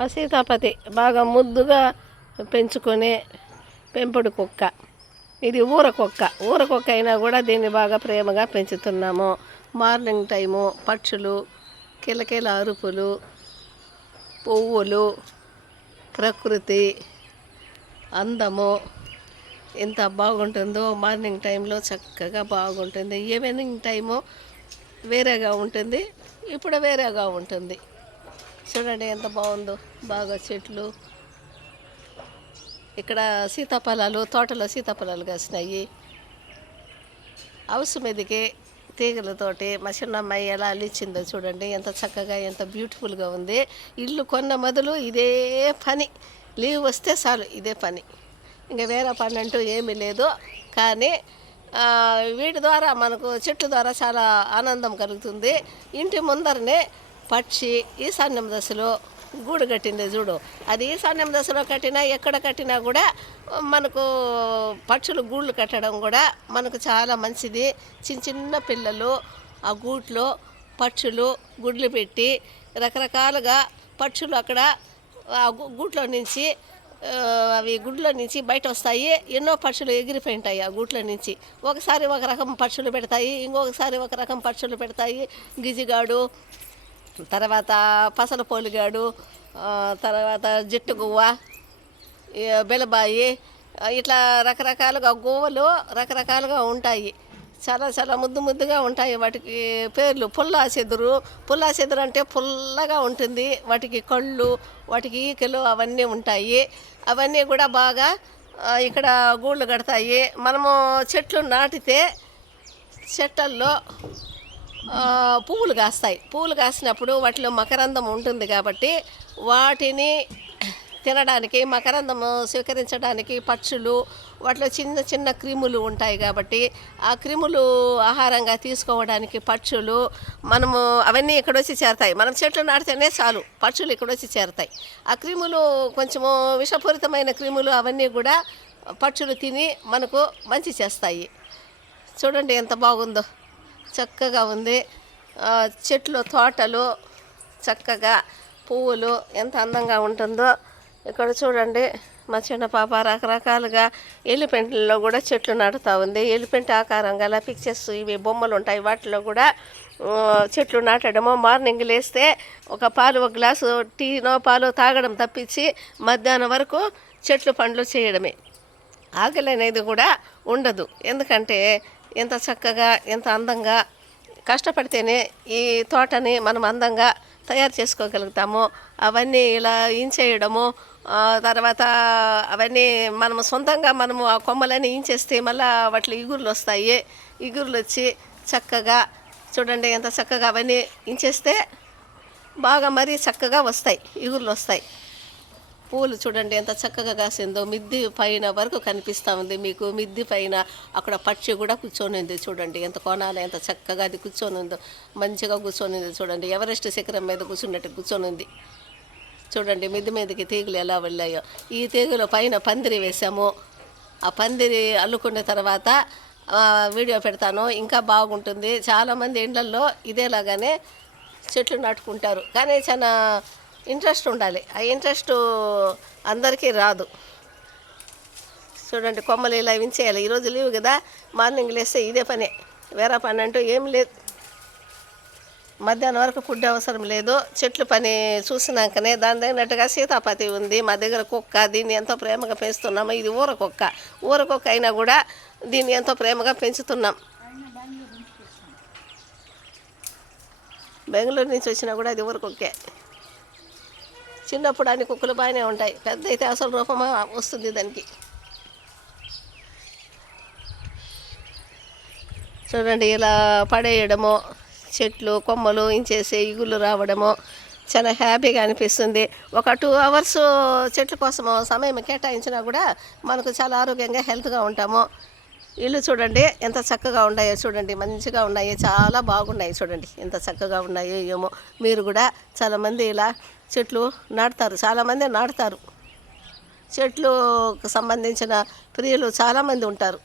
మా సీతాపతి బాగా ముద్దుగా పెంచుకునే పెంపుడు కుక్క. ఇది ఊర కుక్క అయినా కూడా దీన్ని బాగా ప్రేమగా పెంచుతున్నాము. మార్నింగ్ టైము పక్షులు, కిలకిల అరుపులు, పువ్వులు, ప్రకృతి అందము ఎంత బాగుంటుందో మార్నింగ్ టైంలో చక్కగా బాగుంటుంది. ఈవినింగ్ టైము వేరేగా ఉంటుంది, ఇప్పుడు వేరేగా ఉంటుంది. చూడండి ఎంత బాగుందో, బాగా చెట్లు. ఇక్కడ సీతాఫలాలు, తోటలో సీతాఫలాలు కాసినాయి. హౌస్ మీదకి తీగలతోటి మా చిన్నమ్మాయి ఎలా అల్లిచ్చిందో చూడండి, ఎంత చక్కగా ఎంత బ్యూటిఫుల్గా ఉంది. ఇల్లు కొన్న మొదలు ఇదే పని, లీవ్ వస్తే చాలు ఇదే పని, ఇంకా వేరే పని అంటూ ఏమీ లేదు. కానీ వీటి ద్వారా మనకు చెట్ల ద్వారా చాలా ఆనందం కలుగుతుంది. ఇంటి ముందరనే పక్షి ఈశాన్యం దశలో గూడు కట్టింది చూడు, అది ఈశాన్యం దశలో కట్టినా ఎక్కడ కట్టినా కూడా మనకు పక్షులు గూళ్ళు కట్టడం కూడా మనకు చాలా మంచిది. చిన్న చిన్న పిల్లలు ఆ గూట్లో పక్షులు గుడ్లు పెట్టి రకరకాలుగా పక్షులు అక్కడ ఆ గూట్లో నుంచి అవి గుడ్లో నుంచి బయట వస్తాయి. ఎన్నో పక్షులు ఎగిరిపోయి ఉంటాయి ఆ గూట్లో నుంచి. ఒకసారి ఒక రకం పక్షులు పెడతాయి, ఇంకొకసారి ఒక రకం పక్షులు పెడతాయి. గిజిగాడు, తర్వాత పసల పోలిగాడు, తర్వాత జిట్టు గువ్వ, బెలబాయి, ఇట్లా రకరకాలుగా గువ్వలు రకరకాలుగా ఉంటాయి. చాలా చాలా ముద్దుగా ఉంటాయి. వాటికి పేర్లు పుల్లా చెదురు అంటే పుల్లగా ఉంటుంది. వాటికి కళ్ళు, వాటికి ఈకలు అవన్నీ ఉంటాయి. అవన్నీ కూడా బాగా ఇక్కడ గూళ్ళు కడతాయి. మనము చెట్లు నాటితే చెట్లల్లో పువ్వులు కాస్తాయి. పువ్వులు కాసినప్పుడు వాటిలో మకరందం ఉంటుంది కాబట్టి వాటిని తినడానికి, మకరందము స్వీకరించడానికి పక్షులు, వాటిలో చిన్న చిన్న క్రిములు ఉంటాయి కాబట్టి ఆ క్రిములు ఆహారంగా తీసుకోవడానికి పక్షులు మనము అవన్నీ ఇక్కడ వచ్చి చేరతాయి. మనం చెట్లు నాటితేనే చాలు పక్షులు ఇక్కడ వచ్చి చేరతాయి. ఆ క్రిములు కొంచెము విషపూరితమైన క్రిములు అవన్నీ కూడా పక్షులు తిని మనకు మంచి చేస్తాయి. చూడండి ఎంత బాగుందో, చక్కగా ఉంది. చెట్లు, తోటలు, చక్కగా పువ్వులు ఎంత అందంగా ఉంటుందో. ఇక్కడ చూడండి మా చిన్న పాప రకరకాలుగా ఎలిఫెంట్లలో కూడా చెట్లు నాటుతూ ఉంది. ఎలిఫెంట్ ఆకారం గల పిక్చర్స్ ఇవి బొమ్మలు ఉంటాయి, వాటిలో కూడా చెట్లు నాటడము. మార్నింగ్ లేస్తే ఒక గ్లాసు టీనో పాలు తాగడం తప్పించి మధ్యాహ్నం వరకు చెట్లు పండ్లు చేయడమే. ఆకలి అనేది కూడా ఉండదు. ఎందుకంటే ఎంత చక్కగా ఎంత అందంగా కష్టపడితేనే ఈ తోటని మనం అందంగా తయారు చేసుకోగలుగుతాము. అవన్నీ ఇలా ఇంచేయడము, తర్వాత అవన్నీ మనము సొంతంగా మనము ఆ కొమ్మలని ఇంచేస్తే మళ్ళీ వాటిలో ఇగుర్లు వస్తాయి. ఇగుర్లు వచ్చి చక్కగా చూడండి ఎంత చక్కగా అవన్నీ ఇంచేస్తే బాగా మరీ చక్కగా వస్తాయి, ఇగుర్లు వస్తాయి. పూలు చూడండి ఎంత చక్కగా కాసిందో, మిద్ది పైన వరకు కనిపిస్తూ ఉంది మీకు. మిద్ది పైన అక్కడ పక్షి కూడా కూర్చొని ఉంది చూడండి, ఎంత కోణాలు ఎంత చక్కగా అది కూర్చొని ఉందో, మంచిగా కూర్చొని ఉంది చూడండి. ఎవరెస్ట్ శిఖరం మీద కూర్చున్నట్టు కూర్చొని ఉంది చూడండి. మిద్ది మీదకి తీగలు ఎలా వెళ్ళాయో. ఈ తీగలు పైన పందిరి వేసాము. ఆ పందిరి అల్లుకున్న తర్వాత వీడియో పెడతాను, ఇంకా బాగుంటుంది. చాలామంది ఇండ్లల్లో ఇదేలాగానే చెట్లు నాటుకుంటారు, కానీ చాలా ఇంట్రెస్ట్ ఉండాలి. ఆ ఇంట్రెస్ట్ అందరికీ రాదు. చూడండి కొమ్మలు ఇలా వించేయాలి. ఈరోజు లీవ్ కదా, మార్నింగ్ లేస్తే ఇదే పనే, వేరే పని అంటూ ఏం లేదు. మధ్యాహ్నం వరకు ఫుడ్ అవసరం లేదు. చెట్లు పని చూసినాకనే దాని తగినట్టుగా సీతాపతి ఉంది మా దగ్గర కుక్క. దీన్ని ఎంతో ప్రేమగా పెంచుతున్నాము. ఇది ఊర కుక్క అయినా కూడా దీన్ని ఎంతో ప్రేమగా పెంచుతున్నాం. బెంగళూరు నుంచి వచ్చినా కూడా అది ఊర కుక్కే. చిన్నప్పుడు అన్ని కుక్కలు బాగానే ఉంటాయి, పెద్ద అయితే అసలు రూపమా వస్తుంది దానికి. చూడండి ఇలా పడేయడము, చెట్లు కొమ్మలు ఇంచేసి ఇగుళ్ళు రావడము చాలా హ్యాపీగా అనిపిస్తుంది. ఒక 2 hours చెట్ల కోసము సమయం కేటాయించినా కూడా మనకు చాలా ఆరోగ్యంగా హెల్త్గా ఉంటాము. ఇల్లు చూడండి ఎంత చక్కగా ఉన్నాయో చూడండి, మంచిగా ఉన్నాయి, చాలా బాగున్నాయి చూడండి ఎంత చక్కగా ఉన్నాయో ఏమో. మీరు కూడా చాలామంది ఇలా చెట్లు నాటుతారు, చాలామంది నాటుతారు. చెట్లుకు సంబంధించిన ప్రియులు చాలామంది ఉంటారు.